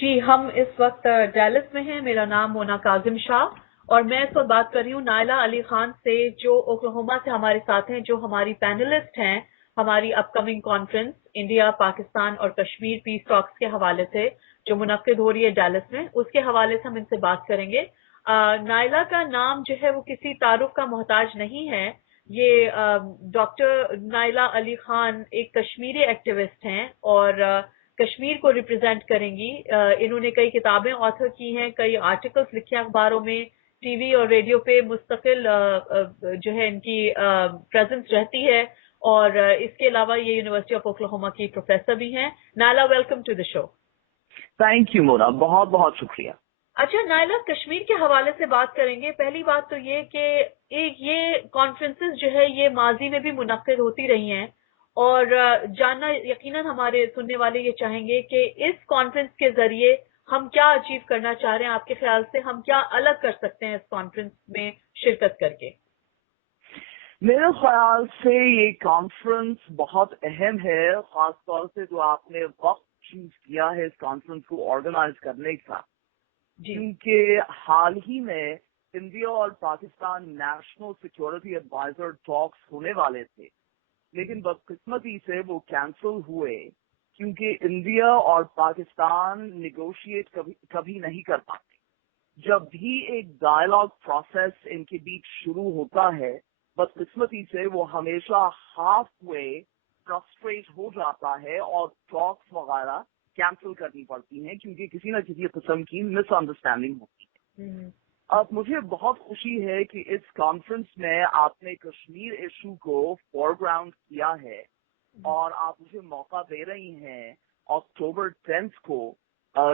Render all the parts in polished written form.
جی ہم اس وقت ڈیلس میں ہیں. میرا نام مونا کاظم شاہ اور میں اس وقت بات کر رہی ہوں نائلہ علی خان سے جو اوکلاہوما سے ہمارے ساتھ ہیں, جو ہماری پینلسٹ ہیں ہماری اپ کمنگ کانفرنس انڈیا پاکستان اور کشمیر پیس ٹاکس کے حوالے سے جو منعقد ہو رہی ہے ڈیلس میں. اس کے حوالے سے ہم ان سے بات کریں گے. نائلہ کا نام جو ہے وہ کسی تعارف کا محتاج نہیں ہے. یہ ڈاکٹر نائلہ علی خان ایک کشمیری ایکٹیوسٹ ہیں اور کشمیر کو ریپرزینٹ کریں گی. انہوں نے کئی کتابیں آتھر کی ہیں, کئی آرٹیکلز لکھے ہیں اخباروں میں, ٹی وی اور ریڈیو پہ مستقل جو ہے ان کی پریزنس رہتی ہے, اور اس کے علاوہ یہ یونیورسٹی آف اوکلاہوما کی پروفیسر بھی ہیں. Naila, welcome to the show. Thank you Mona, بہت بہت شکریہ. اچھا نائلہ, کشمیر کے حوالے سے بات کریں گے. پہلی بات تو یہ کہ یہ کانفرنسز جو ہے یہ ماضی میں بھی منعقد ہوتی رہی ہیں, اور جاننا یقیناً ہمارے سننے والے یہ چاہیں گے کہ اس کانفرنس کے ذریعے ہم کیا اچیو کرنا چاہ رہے ہیں. آپ کے خیال سے ہم کیا الگ کر سکتے ہیں اس کانفرنس میں شرکت کر کے؟ میرے خیال سے یہ کانفرنس بہت اہم ہے, خاص طور سے جو آپ نے وقت چوز کیا ہے اس کانفرنس کو آرگنائز کرنے کا, کیونکہ حال ہی میں انڈیا اور پاکستان نیشنل سیکورٹی ایڈوائزر ٹاکس ہونے والے تھے, لیکن بدقسمتی سے وہ کینسل ہوئے کیونکہ انڈیا اور پاکستان نیگوشیٹ کبھی نہیں کر پاتے. جب بھی ایک ڈائلاگ پروسیس ان کے بیچ شروع ہوتا ہے, بدقسمتی سے وہ ہمیشہ ہاف وے فرسٹریٹ ہو جاتا ہے اور ٹاکس وغیرہ کینسل کرنی پڑتی ہیں کیونکہ کسی نہ کسی قسم کی مس انڈرسٹینڈنگ ہوتی ہے. اب مجھے بہت خوشی ہے کہ اس کانفرنس میں آپ نے کشمیر ایشو کو فور گراؤنڈ کیا ہے, اور آپ مجھے موقع دے رہی ہیں اکتوبر 10 کو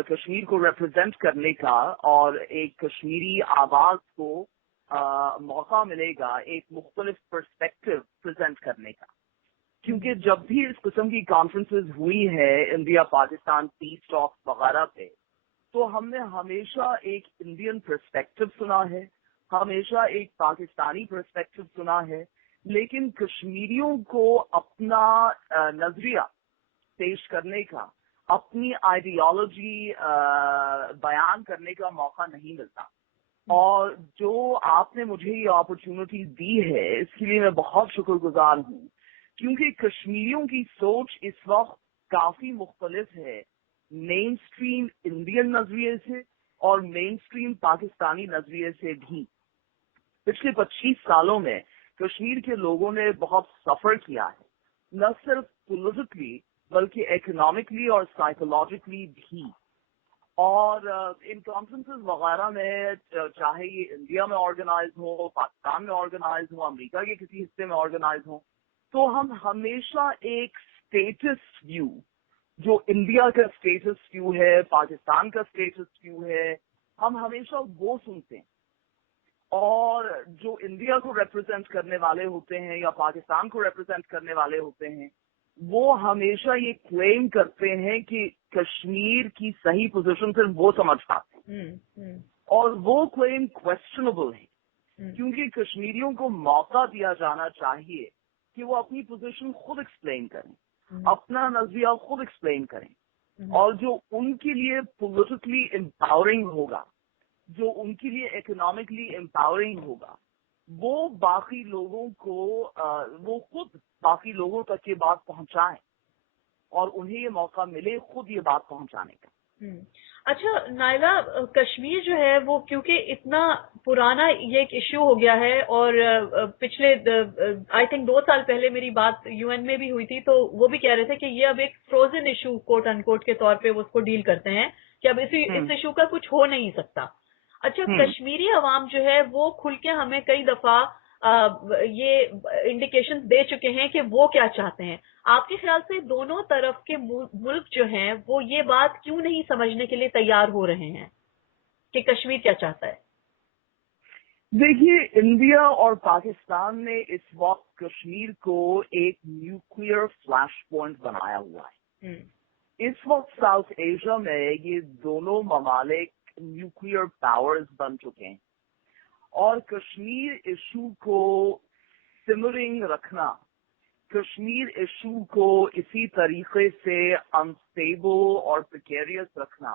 کشمیر کو ریپرزینٹ کرنے کا, اور ایک کشمیری آواز کو موقع ملے گا ایک مختلف پرسپیکٹو پریزنٹ کرنے کا. کیونکہ جب بھی اس قسم کی کانفرنسز ہوئی ہے انڈیا پاکستان پیس ٹاکس وغیرہ پہ, تو ہم نے ہمیشہ ایک انڈین پرسپیکٹو سنا ہے, ہمیشہ ایک پاکستانی پرسپیکٹو سنا ہے, لیکن کشمیریوں کو اپنا نظریہ پیش کرنے کا, اپنی آئیڈیالوجی بیان کرنے کا موقع نہیں ملتا. اور جو آپ نے مجھے یہ اپرچونٹی دی ہے اس کے لیے میں بہت شکر گزار ہوں, کیونکہ کشمیریوں کی سوچ اس وقت کافی مختلف ہے مین سٹریم انڈین نظریے سے اور مین سٹریم پاکستانی نظریے سے بھی. پچھلے 25 سالوں میں کشمیر کے لوگوں نے بہت سفر کیا ہے, نہ صرف پولیٹیکلی بلکہ اکنامکلی اور سائیکولوجیکلی بھی. اور ان کانفرنسز وغیرہ میں, چاہے یہ انڈیا میں آرگنائز ہو, پاکستان میں آرگنائز ہو, امریکہ کے کسی حصے میں آرگنائز ہو, تو ہم ہمیشہ ایک اسٹیٹس ویو, جو انڈیا کا اسٹیٹس ویو ہے, پاکستان کا اسٹیٹس ویو ہے, ہم ہمیشہ وہ سنتے ہیں. اور جو انڈیا کو ریپرزینٹ کرنے والے ہوتے ہیں یا پاکستان کو ریپرزینٹ کرنے والے ہوتے ہیں, وہ ہمیشہ یہ کلیم کرتے ہیں کہ کشمیر کی صحیح پوزیشن صرف وہ سمجھ پاتے ہیں, اور وہ کلیم کویسچنبل ہے, کیونکہ کشمیریوں کو موقع دیا جانا چاہیے کہ وہ اپنی پوزیشن خود ایکسپلین کریں, اپنا نظریہ خود ایکسپلین کریں, اور جو ان کے لیے پولیٹیکلی امپاورنگ ہوگا, جو ان کے لیے اکنامکلی امپاورنگ ہوگا, وہ باقی لوگوں کو وہ خود باقی لوگوں تک یہ بات پہنچائیں, اور انہیں یہ موقع ملے خود یہ بات پہنچانے کا. اچھا نائلہ, کشمیر جو ہے وہ کیونکہ اتنا پرانا یہ ایک ایشو ہو گیا ہے, اور پچھلے آئی تھنک 2 سال پہلے میری بات یو این میں بھی ہوئی تھی, تو وہ بھی کہہ رہے تھے کہ یہ اب ایک فروزن ایشو کوٹ ان کوٹ کے طور پہ وہ اس کو ڈیل کرتے ہیں کہ اب اس ایشو کا کچھ ہو نہیں سکتا. اچھا, کشمیری عوام جو ہے وہ کھل کے ہمیں کئی دفعہ یہ انڈیکیشن دے چکے ہیں کہ وہ کیا چاہتے ہیں. آپ کے خیال سے دونوں طرف کے ملک جو ہیں وہ یہ بات کیوں نہیں سمجھنے کے لیے تیار ہو رہے ہیں کہ کشمیر کیا چاہتا ہے؟ دیکھیے, انڈیا اور پاکستان نے اس وقت کشمیر کو ایک نیوکلیئر فلیش پوائنٹ بنایا ہوا ہے. اس وقت ساؤتھ ایشیا میں یہ دونوں ممالک نیوکلیئر پاورز بن چکے ہیں, اور کشمیر ایشو کو سمرنگ رکھنا, کشمیر ایشو کو اسی طریقے سے انسٹیبل اور پریکیریس رکھنا,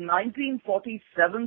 1947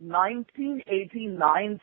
1989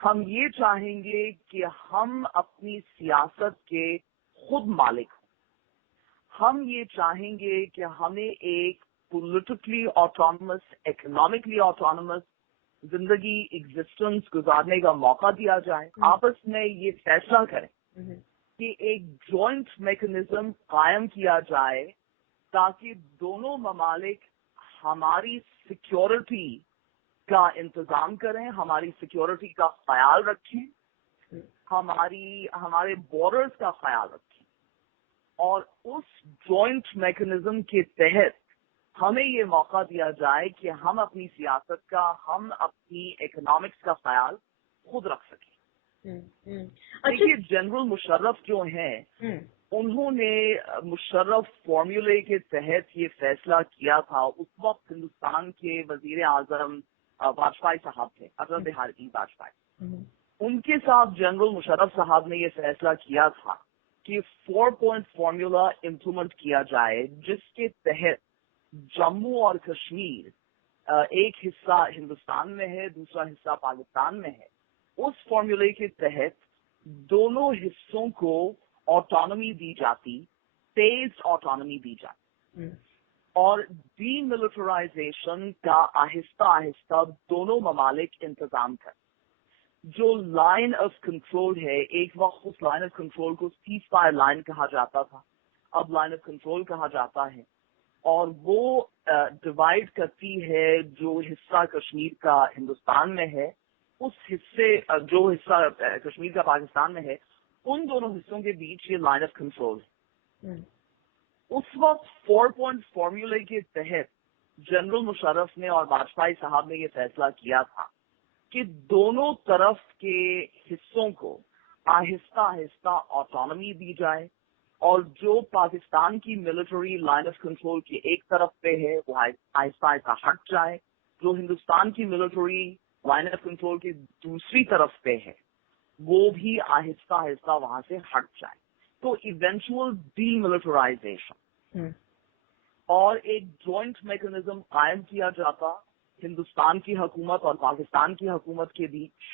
ہم یہ چاہیں گے کہ ہم اپنی سیاست کے خود مالک ہوں. ہم یہ چاہیں گے کہ ہمیں ایک پولیٹیکلی آٹونومس، اکنامکلی آٹونومس زندگی ایگزسٹنس گزارنے کا موقع دیا جائے. آپس میں یہ فیصلہ کریں کہ ایک جوائنٹ میکنزم قائم کیا جائے تاکہ دونوں ممالک ہماری سیکیورٹی کا انتظام کریں، ہماری سیکیورٹی کا خیال رکھیں، ہمارے بارڈرز کا خیال رکھیں. اور اس جوائنٹ میکنزم کے تحت ہمیں یہ موقع دیا جائے کہ ہم اپنی سیاست کا، ہم اپنی اکنامکس کا خیال خود رکھ سکیں. دیکھیے جنرل مشرف جو ہیں انہوں نے مشرف فارمولے کے تحت یہ فیصلہ کیا تھا. اس وقت ہندوستان کے وزیر اعظم واجپئی صاحب تھے، اٹل بہاری واجپئی. ان کے ساتھ جنرل مشرف صاحب نے یہ فیصلہ کیا تھا کہ 4 پوائنٹ فارمولا امپلیمنٹ کیا جائے، جس کے تحت جموں اور کشمیر ایک حصہ ہندوستان میں ہے، دوسرا حصہ پاکستان میں ہے. اس فارمولے کے تحت دونوں حصوں کو آٹونومی دی جاتی، تیز آٹونومی دی جاتی، اور ڈی ملٹرائزیشن کا آہستہ آہستہ دونوں ممالک انتظام کریں. جو لائن آف کنٹرول ہے، ایک وقت اس لائن آف کنٹرول کو سیز فائر لائن کہا جاتا تھا، اب لائن آف کنٹرول کہا جاتا ہے، اور وہ ڈیوائڈ کرتی ہے جو حصہ کشمیر کا ہندوستان میں ہے، اس حصے جو حصہ کشمیر کا پاکستان میں ہے، ان دونوں حصوں کے بیچ یہ لائن آف کنٹرول ہے. اس وقت 4 پوائنٹ فارمولے کے تحت جنرل مشرف نے اور واجپئی صاحب نے یہ فیصلہ کیا تھا کہ دونوں طرف کے حصوں کو آہستہ آہستہ آٹونومی دی جائے، اور جو پاکستان کی ملٹری لائن آف کنٹرول کی ایک طرف پہ ہے وہ آہستہ آہستہ ہٹ جائے، جو ہندوستان کی ملٹری لائن آف کنٹرول کی دوسری طرف پہ ہے وہ بھی آہستہ آہستہ وہاں سے ہٹ جائے. تو ایونچوئل ڈی ملٹرائزیشن اور ایک جوائنٹ میکنزم قائم کیا جاتا ہندوستان کی حکومت اور پاکستان کی حکومت کے بیچ،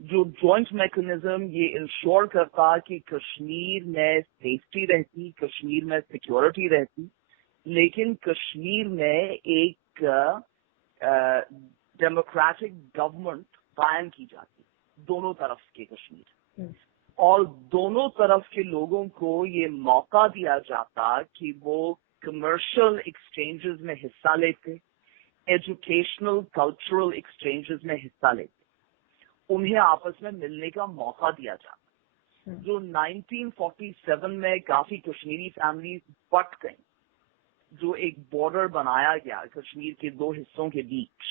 جو جوائنٹ میکنزم یہ انشور کرتا کہ کشمیر میں سیفٹی رہتی، کشمیر میں سیکیورٹی رہتی، لیکن کشمیر میں ایک ڈیموکریٹک گورنمنٹ قائم کی جاتی دونوں طرف کے کشمیر، اور دونوں طرف کے لوگوں کو یہ موقع دیا جاتا کہ وہ کمرشل ایکسچینجز میں حصہ لیتے، ایجوکیشنل کلچرل ایکسچینجز میں حصہ لیتے، انہیں آپس میں ملنے کا موقع دیا جاتا. جو 1947 میں کافی کشمیری فیملیز بٹ گئیں، جو ایک بارڈر بنایا گیا کشمیر کے دو حصوں کے بیچ،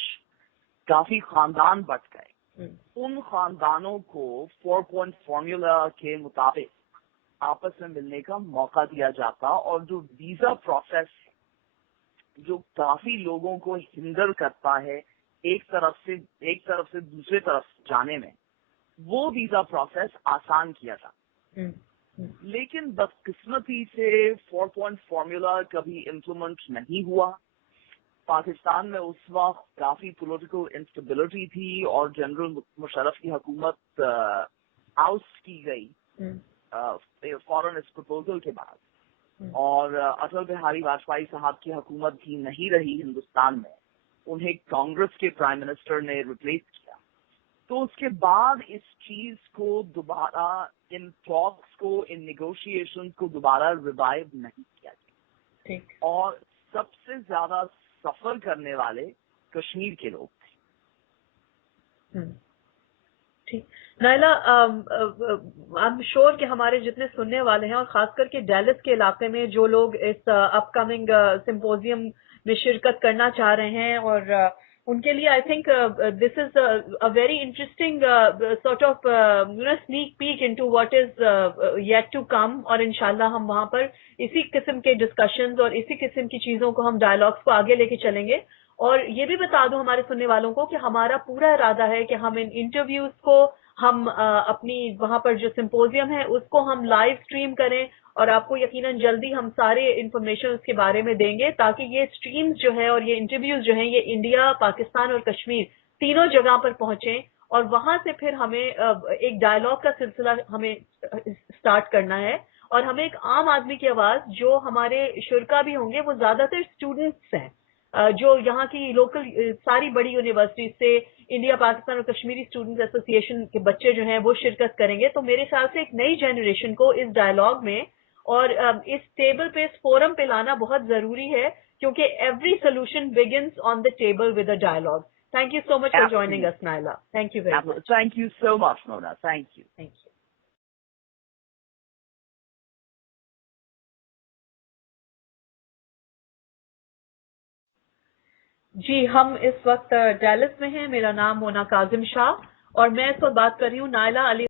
کافی خاندان بٹ گئے. ان خاندانوں کو 4 پوائنٹ فارمولا کے مطابق آپس میں ملنے کا موقع دیا جاتا، اور جو ویزا پروسیس جو کافی لوگوں کو ہندر کرتا ہے ایک طرف سے دوسرے طرف جانے میں، وہ ویزا پروسیس آسان کیا جاتا. لیکن بدقسمتی سے 4 پوائنٹ فارمولا کبھی امپلیمنٹ نہیں ہوا. پاکستان میں اس وقت کافی پولیٹیکل انسٹیبلٹی تھی، اور جنرل مشرف کی حکومت آؤٹ کی گئی فوراً اس پروپوزل کے بعد، اور اٹل بہاری واجپئی صاحب کی حکومت بھی نہیں رہی ہندوستان میں، انہیں کانگریس کے پرائم منسٹر نے ریپلیس کیا. تو اس کے بعد اس چیز کو دوبارہ ان ٹاکس کو، ان نیگوشیشن کو دوبارہ ریوائیو نہیں کیا گیا، اور سب سے زیادہ سفر کرنے والے کشمیر کے لوگ تھے. نائلہ، آئی ایم شیور کہ ہمارے جتنے سننے والے ہیں، اور خاص کر کے ڈیلس کے علاقے میں جو لوگ اس اپ کمنگ سمپوزیم میں شرکت کرنا چاہ رہے ہیں، اور ان کے لیے I think this is a very interesting sort of snack pack into what is yet to come. اور انشاءاللہ ہم وہاں پر اسی قسم کے ڈسکشنز اور اسی قسم کی چیزوں کو، ہم ڈائلاگس کو آگے لے کے چلیں گے. اور یہ بھی بتا دوں ہمارے سننے والوں کو کہ ہمارا پورا ارادہ ہے کہ ہم ان انٹرویوز کو، ہم اپنی وہاں پر جو سمپوزیم ہے اس کو ہم لائیو سٹریم کریں، اور آپ کو یقیناً جلدی ہم سارے انفارمیشن اس کے بارے میں دیں گے، تاکہ یہ سٹریمز جو ہے اور یہ انٹرویوز جو ہیں یہ انڈیا، پاکستان اور کشمیر تینوں جگہ پر پہنچیں، اور وہاں سے پھر ہمیں ایک ڈائلاگ کا سلسلہ ہمیں سٹارٹ کرنا ہے، اور ہمیں ایک عام آدمی کی آواز، جو ہمارے شرکا بھی ہوں گے وہ زیادہ تر اسٹوڈنٹس ہیں، جو یہاں کی لوکل ساری بڑی یونیورسٹیز سے، انڈیا پاکستان اور کشمیری اسٹوڈنٹس ایسوسی ایشن کے بچے جو ہیں وہ شرکت کریں گے. تو میرے خیال سے ایک نئی جنریشن کو اس ڈائلاگ میں اور اس ٹیبل پہ، اس فورم پہ لانا بہت ضروری ہے، کیونکہ every solution begins on the table with a dialogue. Thank you so much for joining us, Naila. Thank you very much. Thank you so much, Mona. Thank you. Thank you. جی، ہم اس وقت deals میں ہیں. میرا نام مونا کاظم شاہ، اور میں اس وقت بات کر رہی ہوں نائلہ علی